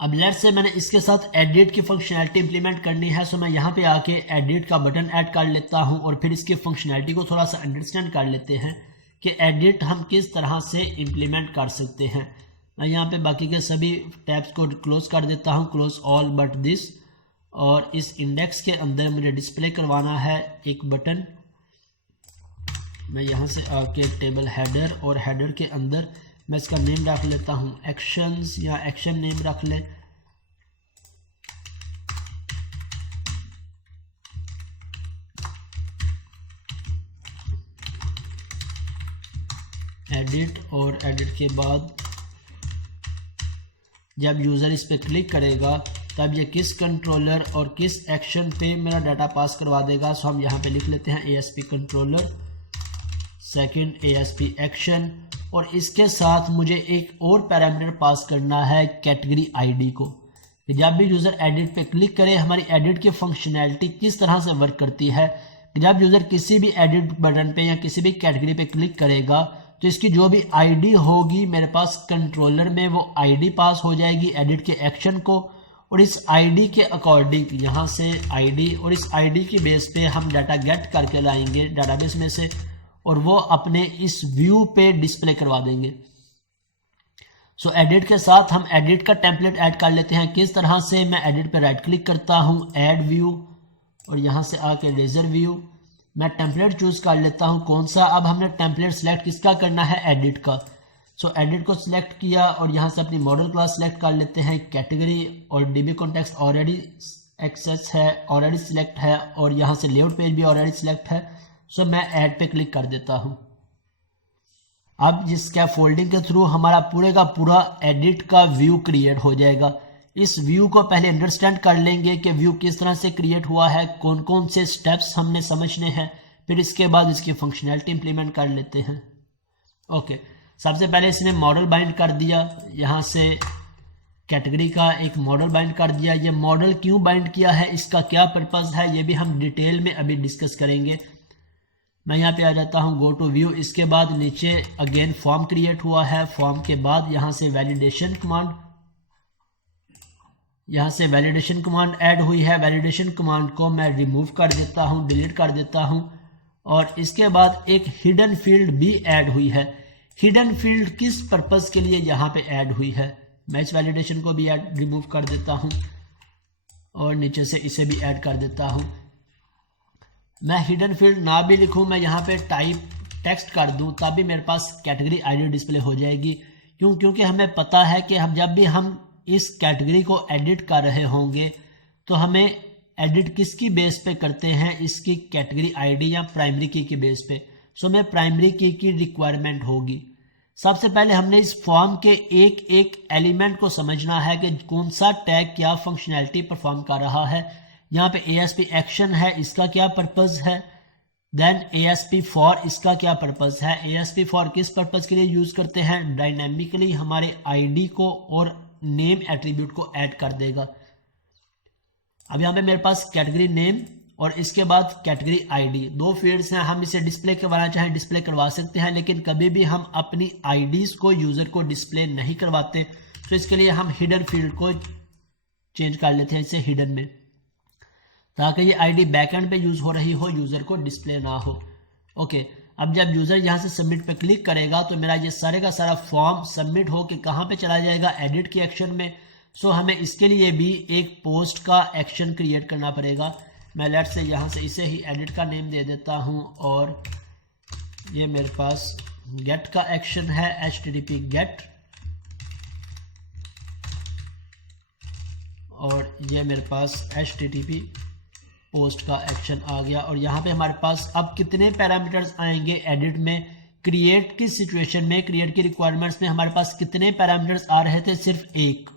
अब let's say मैंने इसके साथ एडिट की फंक्शनैलिटी इंप्लीमेंट करनी है, सो मैं यहाँ पे आके एडिट का बटन ऐड कर लेता हूँ और फिर इसकी फंक्शनैलिटी को थोड़ा सा अंडरस्टैंड कर लेते हैं कि एडिट हम किस तरह से इंप्लीमेंट कर सकते हैं। मैं यहाँ पे बाकी के सभी टैब्स को क्लोज कर देता हूँ, क्लोज ऑल बट दिस, और इस इंडेक्स के अंदर मुझे डिस्प्ले करवाना है एक बटन। मैं यहाँ से आके टेबल हेडर, और हेडर के अंदर मैं इसका नेम रख लेता हूँ एक्शंस, या एक्शन नेम रख ले। एडिट, और एडिट के बाद जब यूज़र इस पर क्लिक करेगा तब ये किस कंट्रोलर और किस एक्शन पे मेरा डाटा पास करवा देगा। सो हम यहाँ पे लिख लेते हैं ASP controller, second ASP action, और इसके साथ मुझे एक और पैरामीटर पास करना है कैटेगरी आईडी को। जब भी यूज़र एडिट पे क्लिक करे, हमारी एडिट की फंक्शनैलिटी किस तरह से वर्क करती है। जब यूज़र किसी भी एडिट बटन पे या किसी भी कैटेगरी पे क्लिक करेगा तो इसकी जो भी आईडी होगी मेरे पास कंट्रोलर में, वो आईडी पास हो जाएगी एडिट के एक्शन को, और इस आईडी के अकॉर्डिंग यहाँ से आईडी, और इस आईडी की बेस पे हम डाटा गेट करके लाएंगे डाटाबेस में से, और वो अपने इस व्यू पे डिस्प्ले करवा देंगे। सो एडिट के साथ हम एडिट का टेम्पलेट ऐड कर लेते हैं। किस तरह से, मैं एडिट पे राइट क्लिक करता हूँ, ऐड व्यू, और यहाँ से आके लेजर व्यू, मैं टेम्पलेट चूज कर लेता हूँ कौन सा। अब हमने टेम्पलेट सिलेक्ट किसका करना है, एडिट का। सो एडिट को सिलेक्ट किया और यहाँ से अपनी मॉडल क्लास सिलेक्ट कर लेते हैं, कैटेगरी, और डीबी कॉन्टेक्स्ट ऑलरेडी एक्सेस है, ऑलरेडी सिलेक्ट है, और यहाँ से लेआउट पेज भी ऑलरेडी सिलेक्ट है। सो मैं ऐड पे क्लिक कर देता हूँ। अब जिस स्कैफोल्डिंग के थ्रू हमारा पूरे का पूरा एडिट का व्यू क्रिएट हो जाएगा। इस व्यू को पहले अंडरस्टैंड कर लेंगे कि व्यू किस तरह से क्रिएट हुआ है, कौन कौन से स्टेप्स हमने समझने हैं, फिर इसके बाद इसकी फंक्शनैलिटी इंप्लीमेंट कर लेते हैं। ओके, सबसे पहले इसने मॉडल बाइंड कर दिया, यहाँ से कैटेगरी का एक मॉडल बाइंड कर दिया। ये मॉडल क्यों बाइंड किया है, इसका क्या पर्पस है, ये भी हम डिटेल में अभी डिस्कस करेंगे। मैं यहाँ पे आ जाता हूँ गो टू व्यू। इसके बाद नीचे अगेन फॉर्म क्रिएट हुआ है, फॉर्म के बाद यहाँ से वैलिडेशन कमांड, यहाँ से वैलिडेशन कमांड ऐड हुई है। वैलिडेशन कमांड को मैं रिमूव कर देता हूँ, डिलीट कर देता हूँ, और इसके बाद एक हिडन फील्ड भी ऐड हुई है। हिडन फील्ड किस पर्पस के लिए यहाँ पे ऐड हुई है, मैं इस वैलिडेशन को भी ऐड रिमूव कर देता हूँ, और नीचे से इसे भी ऐड कर देता हूँ। मैं हिडन फील्ड ना भी लिखूँ, मैं यहाँ पे टाइप टेक्स्ट कर दूँ, तब भी मेरे पास कैटेगरी आईडी डिस्प्ले हो जाएगी। क्योंकि हमें पता है कि हम जब भी हम इस कैटेगरी को एडिट कर रहे होंगे तो हमें एडिट किसकी बेस पे करते हैं, इसकी कैटेगरी आईडी या प्राइमरी की बेस पे। सो मैं प्राइमरी की रिक्वायरमेंट होगी। सबसे पहले हमने इस फॉर्म के एक एक एलिमेंट को समझना है कि कौन सा टैग क्या फंक्शनैलिटी परफॉर्म कर रहा है। यहाँ पे ASP एक्शन है, इसका क्या पर्पज है, देन ASP फॉर, इसका क्या पर्पज है। ASP फॉर किस पर्पज के लिए यूज करते हैं, डायनामिकली हमारे आईडी को और नेम एट्रीब्यूट को ऐड कर देगा। अब यहाँ पे मेरे पास कैटेगरी नेम और इसके बाद कैटेगरी आईडी, दो फील्ड्स हैं। हम इसे डिस्प्ले करवाना चाहें डिस्प्ले करवा सकते हैं, लेकिन कभी भी हम अपनी आईडीज को यूजर को डिस्प्ले नहीं करवाते। तो इसके लिए हम हिडन फील्ड को चेंज कर लेते हैं इसे हिडन में, ताकि ये आईडी बैकएंड पे यूज हो रही हो, यूजर को डिस्प्ले ना हो। ओके, अब जब यूजर यहाँ से सबमिट पे क्लिक करेगा तो मेरा ये सारे का सारा फॉर्म सबमिट हो के कहाँ पे चला जाएगा, एडिट के एक्शन में। सो हमें इसके लिए भी एक पोस्ट का एक्शन क्रिएट करना पड़ेगा। मैं लेट से यहाँ से इसे ही एडिट का नेम दे देता हूँ, और ये मेरे पास गेट का एक्शन है, HTTP गेट, और ये मेरे पास HTTP पोस्ट का एक्शन आ गया। और यहाँ पे हमारे पास अब कितने पैरामीटर्स आएंगे एडिट में, क्रिएट की सिचुएशन में, क्रिएट की रिक्वायरमेंट्स में हमारे पास कितने पैरामीटर्स आ रहे थे, सिर्फ एक।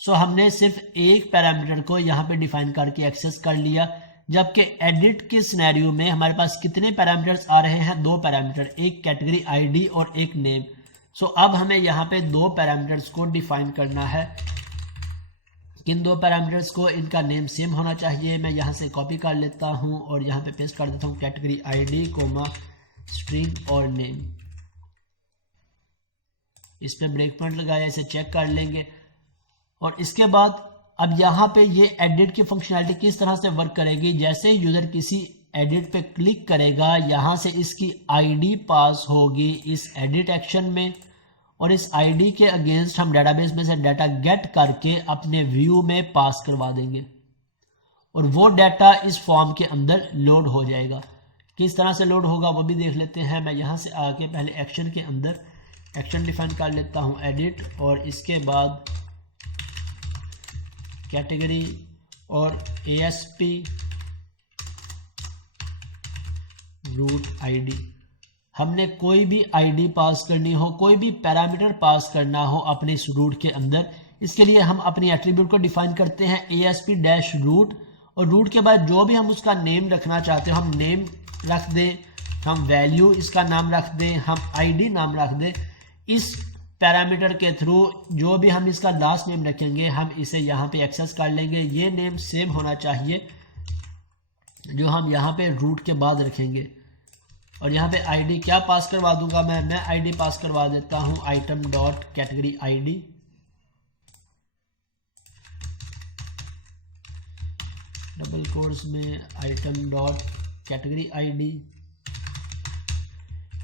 सो हमने सिर्फ एक पैरामीटर को यहाँ पे डिफाइन करके एक्सेस कर लिया, जबकि एडिट के सिनेरियो में हमारे पास कितने पैरामीटर्स आ रहे हैं, दो पैरामीटर, एक कैटेगरी आईडी और एक नेम। सो अब हमें यहाँ पे दो पैरामीटर्स को डिफाइन करना है। किन दो पैरामीटर्स को, इनका नेम सेम होना चाहिए। मैं यहाँ से कॉपी कर लेता हूँ और यहाँ पे पेस्ट कर देता हूँ कैटेगरी आईडी कोमा स्ट्रिंग और नेम। इस पे ब्रेक पॉइंट लगाया, इसे चेक कर लेंगे। और इसके बाद अब यहाँ पे ये एडिट की फंक्शनैलिटी किस तरह से वर्क करेगी, जैसे यूजर किसी एडिट पे क्लिक करेगा यहाँ से इसकी आईडी पास होगी इस एडिट एक्शन में, और इस आईडी के अगेंस्ट हम डेटाबेस में से डाटा गेट करके अपने व्यू में पास करवा देंगे और वो डाटा इस फॉर्म के अंदर लोड हो जाएगा। किस तरह से लोड होगा वो भी देख लेते हैं। मैं यहाँ से आके पहले एक्शन के अंदर एक्शन डिफाइन कर लेता हूँ एडिट, और इसके बाद कैटेगरी और ASP रूट आईडी। हमने कोई भी आईडी पास करनी हो, कोई भी पैरामीटर पास करना हो अपने इस रूट के अंदर, इसके लिए हम अपनी एट्रीब्यूट को डिफाइन करते हैं ASP-रूट, और रूट के बाद जो भी हम उसका नेम रखना चाहते हो हम नेम रख दें, हम वैल्यू इसका नाम रख दें, हम आईडी नाम रख दें। इस पैरामीटर के थ्रू जो भी हम इसका लास्ट नेम रखेंगे हम इसे यहाँ पे एक्सेस कर लेंगे। ये नेम सेम होना चाहिए जो हम यहाँ पे रूट के बाद रखेंगे। और यहाँ पे आईडी क्या पास करवा दूंगा मैं आईडी पास करवा देता हूँ item dot category ID, double quotes में आइटम डॉट कैटेगरी आईडी।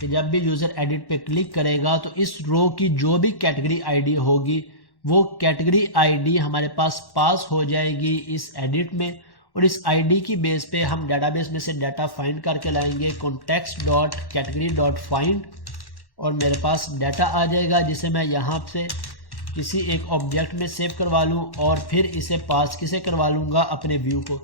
जब भी यूजर एडिट पे क्लिक करेगा तो इस रो की जो भी कैटेगरी आईडी होगी वो कैटेगरी आईडी हमारे पास हो जाएगी इस एडिट में, और इस आईडी की बेस पे हम डेटाबेस में से डाटा फाइंड करके लाएंगे context dot category dot find, और मेरे पास डाटा आ जाएगा जिसे मैं यहाँ से किसी एक ऑब्जेक्ट में सेव करवा लूँ और फिर इसे पास किसे करवा लूँगा अपने व्यू को।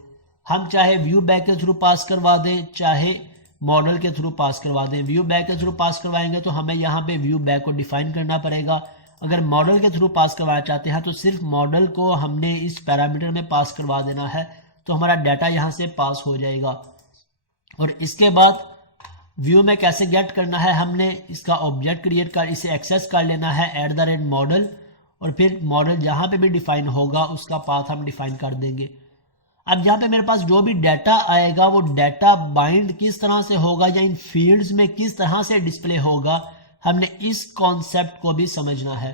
हम चाहे व्यू बैक के थ्रू पास करवा दें चाहे मॉडल के थ्रू पास करवा दें। व्यू बैक के थ्रू पास करवाएंगे तो हमें यहाँ पे व्यू बैक को डिफाइन करना पड़ेगा। अगर मॉडल के थ्रू पास करवाना चाहते हैं तो सिर्फ मॉडल को हमने इस पैरामीटर में पास करवा देना है, तो हमारा डाटा यहाँ से पास हो जाएगा। और इसके बाद व्यू में कैसे गेट करना है, हमने इसका ऑब्जेक्ट क्रिएट कर इसे एक्सेस कर लेना है @मॉडल, और फिर मॉडल जहाँ पे भी डिफाइन होगा उसका पाथ हम डिफाइन कर देंगे। अब यहाँ पे मेरे पास जो भी डाटा आएगा वो डाटा बाइंड किस तरह से होगा या इन फील्ड्स में किस तरह से डिस्प्ले होगा, हमने इस कॉन्सेप्ट को भी समझना है।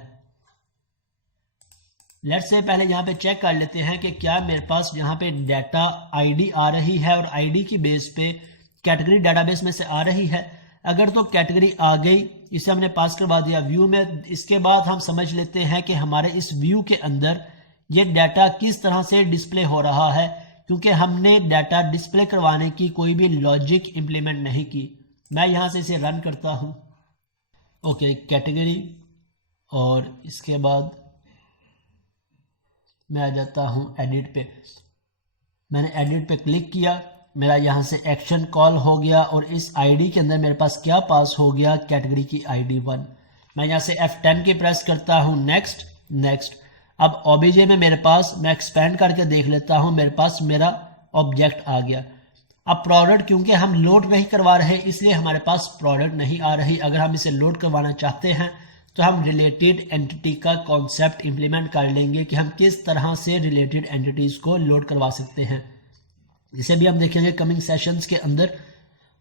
लेट्स से पहले यहाँ पे चेक कर लेते हैं कि क्या मेरे पास यहाँ पे डाटा आईडी आ रही है और आईडी की बेस पे कैटेगरी डाटाबेस में से आ रही है। अगर तो कैटेगरी आ गई, इसे हमने पास करवा दिया व्यू में। इसके बाद हम समझ लेते हैं कि हमारे इस व्यू के अंदर ये डाटा किस तरह से डिस्प्ले हो रहा है, क्योंकि हमने डाटा डिस्प्ले करवाने की कोई भी लॉजिक इंप्लीमेंट नहीं की। मैं यहाँ से इसे रन करता हूँ। ओके, कैटेगरी, और इसके बाद मैं आ जाता हूँ एडिट पे। मैंने एडिट पे क्लिक किया, मेरा यहाँ से एक्शन कॉल हो गया और इस आईडी के अंदर मेरे पास क्या पास हो गया, कैटेगरी की आईडी 1। मैं यहाँ से F10 की प्रेस करता हूँ, नेक्स्ट नेक्स्ट। अब ओबीजे में मेरे पास, मैं एक्सपेंड करके देख लेता हूँ, मेरे पास मेरा ऑब्जेक्ट आ गया। अब प्रोडक्ट क्योंकि हम लोड नहीं करवा रहे इसलिए हमारे पास प्रोडक्ट नहीं आ रही। अगर हम इसे लोड करवाना चाहते हैं तो हम रिलेटेड एंटिटी का कॉन्सेप्ट इंप्लीमेंट कर लेंगे कि हम किस तरह से रिलेटेड एंटिटीज को लोड करवा सकते हैं। इसे भी हम देखेंगे कमिंग सेशंस के अंदर।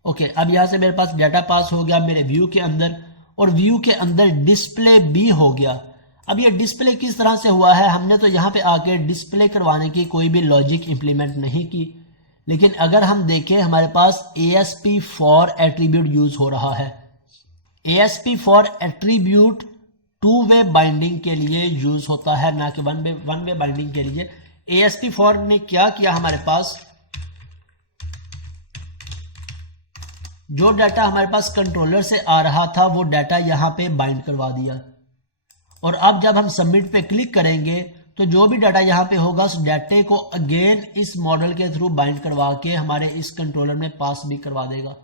ओके, अब यहाँ से मेरे पास डाटा पास हो गया मेरे व्यू के अंदर, और व्यू के अंदर डिस्प्ले भी हो गया। अब ये डिस्प्ले किस तरह से हुआ है, हमने तो यहाँ पे आके डिस्प्ले करवाने की कोई भी लॉजिक इंप्लीमेंट नहीं की, लेकिन अगर हम देखें हमारे पास ASP फॉर एट्रीब्यूट यूज हो रहा है। ASP for attribute two way binding के लिए यूज होता है, ना कि वन वे बाइंडिंग के लिए। ASP फॉर ने क्या किया, हमारे पास जो डाटा हमारे पास कंट्रोलर से आ रहा था वो डाटा यहाँ पे बाइंड करवा दिया, और अब जब हम सबमिट पे क्लिक करेंगे तो जो भी डाटा यहाँ पे होगा उस डाटे को अगेन इस मॉडल के थ्रू बाइंड करवा के हमारे इस कंट्रोलर में पास भी करवा देगा।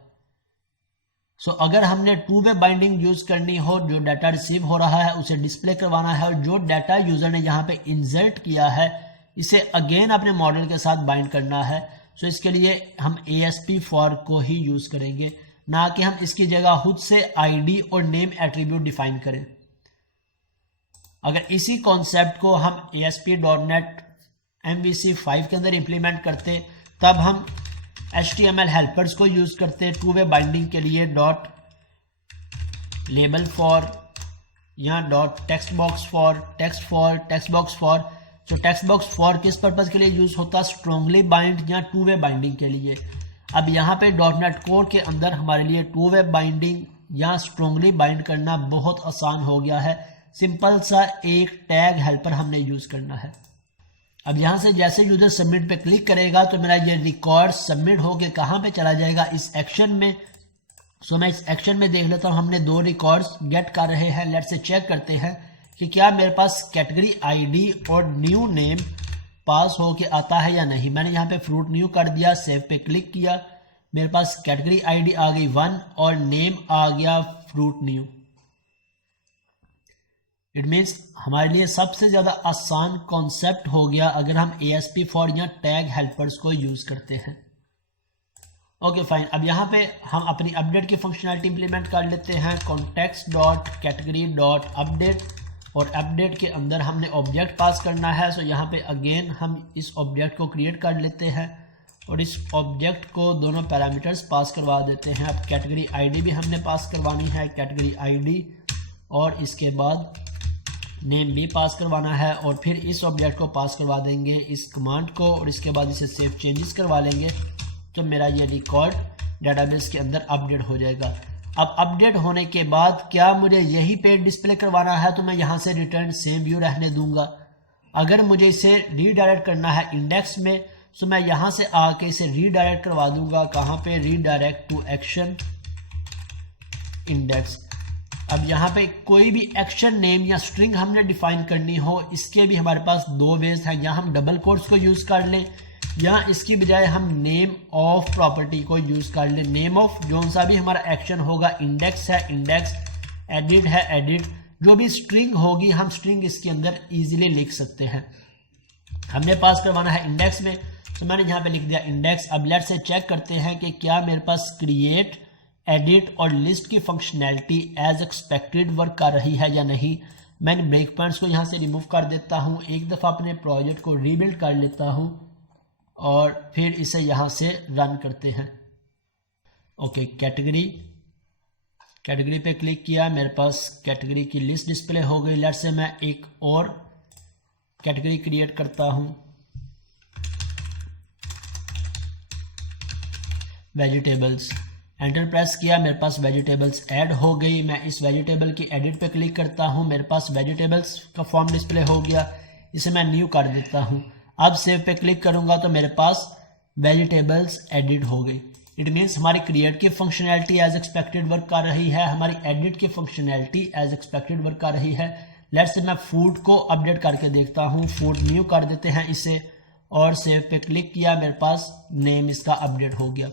सो अगर हमने 2-वे बाइंडिंग यूज करनी हो, जो डाटा रिसीव हो रहा है उसे डिस्प्ले करवाना है, और जो डाटा यूजर ने यहाँ पे इंसर्ट किया है इसे अगेन अपने मॉडल के साथ बाइंड करना है। सो इसके लिए हम ASP फॉर को ही यूज करेंगे, ना कि हम इसकी जगह खुद से ID और नेम एट्रीब्यूट डिफाइन करें। अगर इसी कॉन्सेप्ट को हम ASP.NET MVC5 के अंदर इंप्लीमेंट करते तब हम HTML हेल्पर्स को यूज करते 2-वे बाइंडिंग के लिए, डॉट लेबल फॉर या dot text box for text box for तो टेक्स्ट बॉक्स फॉर किस पर्पज के लिए यूज होता है? स्ट्रांगली बाइंड या टू वे बाइंडिंग के लिए। अब यहाँ पे डॉटनेट कोर के अंदर हमारे लिए टू वे बाइंडिंग या स्ट्रांगली बाइंड करना बहुत आसान हो गया है। सिंपल सा एक टैग हेल्पर हमने यूज करना है। अब यहाँ से जैसे यूजर सबमिट पे क्लिक करेगा तो मेरा ये रिकॉर्ड सबमिट होके कहाँ पे चला जाएगा? इस एक्शन में। सो मैं इस एक्शन में देख लेता हूँ, हमने 2 रिकॉर्ड्स गेट कर रहे हैं। लेट्स से चेक करते हैं कि क्या मेरे पास कैटेगरी आईडी और न्यू नेम पास हो के आता है या नहीं। मैंने यहाँ पे फ्रूट न्यू कर दिया, सेव पे क्लिक किया, मेरे पास कैटेगरी आईडी आ गई 1 और नेम आ गया फ्रूट न्यू। इट मीन्स हमारे लिए सबसे ज्यादा आसान कॉन्सेप्ट हो गया अगर हम ASP फॉर या टैग हेल्पर्स को यूज करते हैं। Okay fine. अब यहाँ पे हम अपनी अपडेट की फंक्शनैलिटी इंप्लीमेंट कर लेते हैं। Context dot category dot update, और अपडेट के अंदर हमने ऑब्जेक्ट पास करना है। सो यहाँ पे अगेन हम इस ऑब्जेक्ट को क्रिएट कर लेते हैं और इस ऑब्जेक्ट को दोनों पैरामीटर्स पास करवा देते हैं। अब कैटेगरी आईडी भी हमने पास करवानी है, कैटेगरी आईडी, और इसके बाद नेम भी पास करवाना है, और फिर इस ऑब्जेक्ट को पास करवा देंगे इस कमांड को, और इसके बाद इसे सेव चेंजेस करवा लेंगे तो मेरा ये रिकॉर्ड डेटाबेस के अंदर अपडेट हो जाएगा। अब अपडेट होने के बाद क्या मुझे यही पेज डिस्प्ले करवाना है? तो मैं यहाँ से रिटर्न सेम व्यू रहने दूंगा। अगर मुझे इसे रीडायरेक्ट करना है इंडेक्स में, तो मैं यहाँ से आके इसे रीडायरेक्ट करवा दूंगा। कहाँ पे? Redirect to action index. अब यहाँ पे कोई भी एक्शन नेम या स्ट्रिंग हमने डिफाइन करनी हो, इसके भी हमारे पास 2 वेज हैं। या हम डबल कोट्स को यूज कर लें, या इसकी बजाय हम नेम ऑफ प्रॉपर्टी को यूज कर लें। नेम ऑफ जो सा भी हमारा एक्शन होगा, इंडेक्स है इंडेक्स, एडिट है एडिट, जो भी स्ट्रिंग होगी हम स्ट्रिंग इसके अंदर इजीली लिख सकते हैं। हमने पास करवाना है इंडेक्स में, तो मैंने यहाँ पे लिख दिया इंडेक्स। अब लेट्स से चेक करते हैं कि क्या मेरे पास क्रिएट, एडिट और लिस्ट की फंक्शनैलिटी एज एक्सपेक्टेड वर्क कर रही है या नहीं। मैंने ब्रेक पॉइंट्स को यहाँ से रिमूव कर देता हूँ, एक दफ़ा अपने प्रोजेक्ट को रीबिल्ड कर लेता हूँ और फिर इसे यहाँ से रन करते हैं। ओके, कैटेगरी पे क्लिक किया, मेरे पास कैटेगरी की लिस्ट डिस्प्ले हो गई। लेट्स से मैं एक और कैटेगरी क्रिएट करता हूँ, वेजिटेबल्स। एंटर प्रेस किया, मेरे पास वेजिटेबल्स ऐड हो गई। मैं इस वेजिटेबल की एडिट पे क्लिक करता हूँ, मेरे पास वेजिटेबल्स का फॉर्म डिस्प्ले हो गया। इसे मैं न्यू कर देता हूँ। अब सेव पे क्लिक करूंगा तो मेरे पास वेजिटेबल्स एडिट हो गई। इट मीन्स हमारी क्रिएट की फंक्शनैलिटी एज एक्सपेक्टेड वर्क कर रही है, हमारी एडिट की फंक्शनैलिटी एज एक्सपेक्टेड वर्क कर रही है। लेट्स से मैं फूड को अपडेट करके देखता हूँ, फूड न्यू कर देते हैं इसे, और सेव पे क्लिक किया, मेरे पास नेम इसका अपडेट हो गया।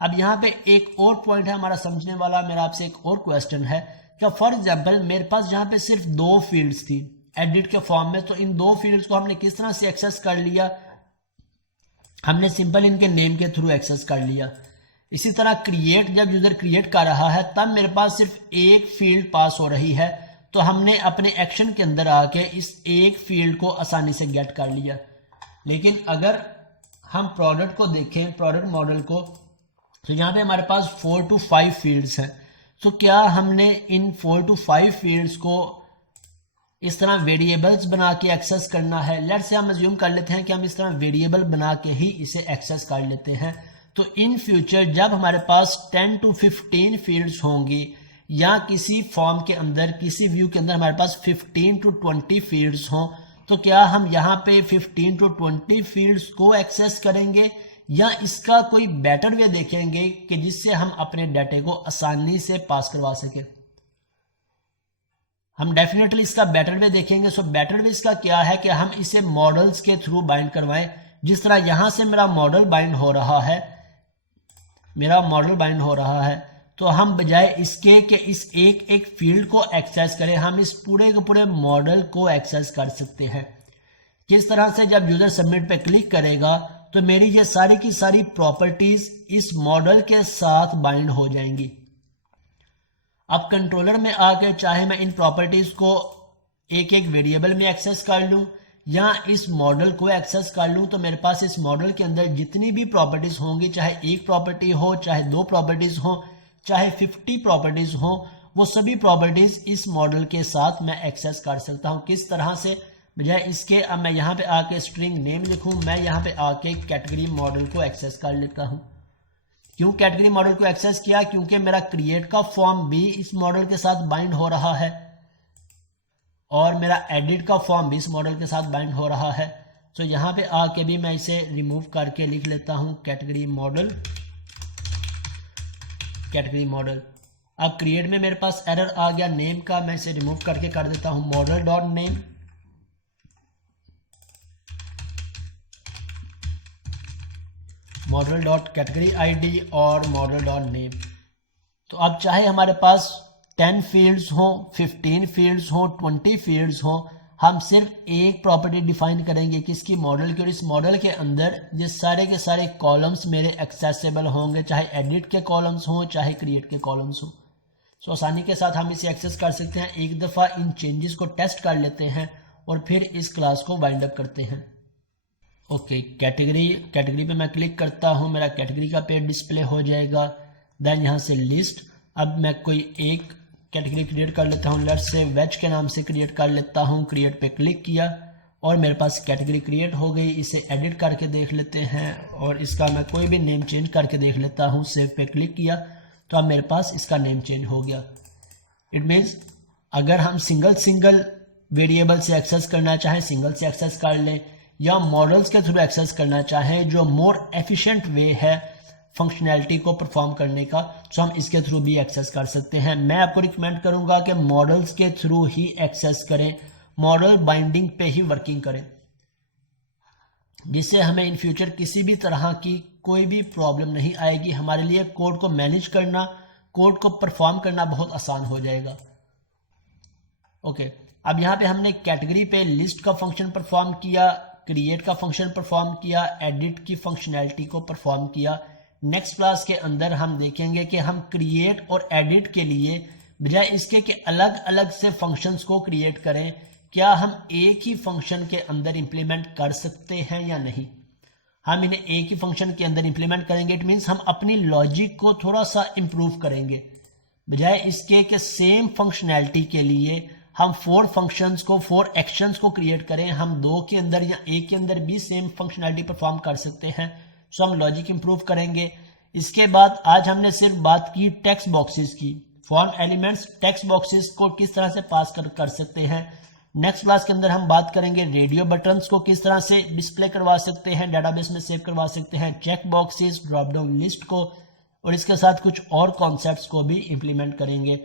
अब यहाँ पे एक और पॉइंट है हमारा समझने वाला। मेरा आपसे एक और क्वेश्चन है, क्या फॉर एग्जाम्पल मेरे पास यहाँ पे सिर्फ 2 फील्ड्स थी एडिट के फॉर्म में, तो इन 2 फील्ड्स को हमने किस तरह से एक्सेस कर लिया? हमने सिंपल इनके नेम के थ्रू एक्सेस कर लिया। इसी तरह क्रिएट, जब यूजर क्रिएट कर रहा है तब मेरे पास सिर्फ एक फील्ड पास हो रही है, तो हमने अपने एक्शन के अंदर आके इस एक फील्ड को आसानी से गेट कर लिया। लेकिन अगर हम प्रोडक्ट को देखें, प्रोडक्ट मॉडल को, तो यहाँ पे हमारे पास 4 to 5 फील्ड्स हैं। तो क्या हमने इन 4 to 5 फील्ड्स को इस तरह वेरिएबल्स बना के एक्सेस करना है? लेट्स से हम अज्यूम कर लेते हैं कि हम इस तरह वेरिएबल बना के ही इसे एक्सेस कर लेते हैं। तो इन फ्यूचर जब हमारे पास 10 to 15 फील्ड्स होंगी, या किसी फॉर्म के अंदर, किसी व्यू के अंदर हमारे पास 15 to 20 फील्ड्स हों, तो क्या हम यहाँ पे 15 to 20 फील्ड्स को एक्सेस करेंगे, या इसका कोई बेटर वे देखेंगे कि जिससे हम अपने डाटे को आसानी से पास करवा सके? हम डेफिनेटली इसका बेटर वे देखेंगे। सो बेटर वे इसका क्या है कि हम इसे मॉडल्स के थ्रू बाइंड करवाएं। जिस तरह यहां से मेरा मॉडल बाइंड हो रहा है, तो हम बजाय इसके कि इस एक एक फील्ड को एक्सेस करें, हम इस पूरे के पूरे मॉडल को एक्सेस कर सकते हैं। किस तरह से? जब यूजर सबमिट पे क्लिक करेगा तो मेरी ये सारी की सारी प्रॉपर्टीज इस मॉडल के साथ बाइंड हो जाएंगी। अब कंट्रोलर में आके चाहे मैं इन प्रॉपर्टीज को एक एक वेरिएबल में एक्सेस कर लूं या इस मॉडल को एक्सेस कर लूं, तो मेरे पास इस मॉडल के अंदर जितनी भी प्रॉपर्टीज होंगी, चाहे एक प्रॉपर्टी हो, चाहे 2 प्रॉपर्टीज हो, चाहे 50 प्रॉपर्टीज हो, वो सभी प्रॉपर्टीज इस मॉडल के साथ मैं एक्सेस कर सकता हूं। किस तरह से? बजाय इसके अब मैं यहाँ पे आके स्ट्रिंग नेम लिखूँ, मैं यहाँ पे आके कैटेगरी मॉडल को एक्सेस कर लेता हूँ। क्यों कैटेगरी मॉडल को एक्सेस किया? क्योंकि मेरा क्रिएट का फॉर्म भी इस मॉडल के साथ बाइंड हो रहा है और मेरा एडिट का फॉर्म भी इस मॉडल के साथ बाइंड हो रहा है। तो यहाँ पे आके भी मैं इसे रिमूव करके लिख लेता हूँ कैटेगरी मॉडल, कैटेगरी मॉडल। अब क्रिएट में मेरे पास एरर आ गया नेम का, मैं इसे रिमूव करके कर देता हूँ model dot name. Model dot category ID और मॉडल डॉट नेम। तो अब चाहे हमारे पास 10 फील्ड्स हो, 15 फील्ड्स हो, 20 फील्ड्स हो, हम सिर्फ एक प्रॉपर्टी डिफाइन करेंगे किसकी? मॉडल की। और इस मॉडल के अंदर ये सारे के सारे कॉलम्स मेरे एक्सेसिबल होंगे, चाहे एडिट के कॉलम्स हों चाहे क्रिएट के कॉलम्स हों। सो आसानी के साथ हम इसे एक्सेस कर सकते हैं। एक दफ़ा इन चेंजेस को टेस्ट कर लेते हैं और फिर इस क्लास को वाइंड अप करते हैं। ओके, कैटेगरी पे मैं क्लिक करता हूँ, मेरा कैटेगरी का पेज डिस्प्ले हो जाएगा। देन यहाँ से लिस्ट, अब मैं कोई एक कैटेगरी क्रिएट कर लेता हूँ, लेट्स से वेज के नाम से क्रिएट कर लेता हूँ। क्रिएट पे क्लिक किया और मेरे पास कैटेगरी क्रिएट हो गई। इसे एडिट करके देख लेते हैं और इसका मैं कोई भी नेम चेंज करके देख लेता हूँ। सेव पे क्लिक किया तो अब मेरे पास इसका नेम चेंज हो गया। इट मीन्स अगर हम सिंगल वेरिएबल से एक्सेस करना चाहें सिंगल से एक्सेस कर लें, या मॉडल्स के थ्रू एक्सेस करना चाहें जो मोर एफिशिएंट वे है फंक्शनैलिटी को परफॉर्म करने का, तो हम इसके थ्रू भी एक्सेस कर सकते हैं। मैं आपको रिकमेंड करूंगा कि मॉडल्स के थ्रू ही एक्सेस करें, मॉडल बाइंडिंग पे ही वर्किंग करें, जिससे हमें इन फ्यूचर किसी भी तरह की कोई भी प्रॉब्लम नहीं आएगी। हमारे लिए कोड को मैनेज करना, कोड को परफॉर्म करना बहुत आसान हो जाएगा। ओके, अब यहाँ पे हमने कैटेगरी पे लिस्ट का फंक्शन परफॉर्म किया, क्रिएट का फंक्शन परफॉर्म किया, एडिट की फंक्शनैलिटी को परफॉर्म किया। नेक्स्ट क्लास के अंदर हम देखेंगे कि हम क्रिएट और एडिट के लिए बजाय इसके कि अलग अलग से फंक्शंस को क्रिएट करें, क्या हम एक ही फंक्शन के अंदर इंप्लीमेंट कर सकते हैं या नहीं। हम इन्हें एक ही फंक्शन के अंदर इंप्लीमेंट करेंगे। इट मीन्स हम अपनी लॉजिक को थोड़ा सा इम्प्रूव करेंगे, बजाय इसके कि सेम फंक्शनैलिटी के लिए हम 4 फंक्शंस को, 4 एक्शंस को क्रिएट करें, हम 2 के अंदर या 1 के अंदर भी सेम फंक्शनैलिटी परफॉर्म कर सकते हैं। सो हम लॉजिक इंप्रूव करेंगे। इसके बाद आज हमने सिर्फ बात की टेक्स्ट बॉक्सेस की, फॉर्म एलिमेंट्स टेक्स्ट बॉक्सेस को किस तरह से पास कर सकते हैं। नेक्स्ट क्लास के अंदर हम बात करेंगे रेडियो बटन्स को किस तरह से डिस्प्ले करवा सकते हैं, डेटाबेस में सेव करवा सकते हैं, check boxes, drop down list को, और इसके साथ कुछ और कॉन्सेप्ट्स को भी इंप्लीमेंट करेंगे।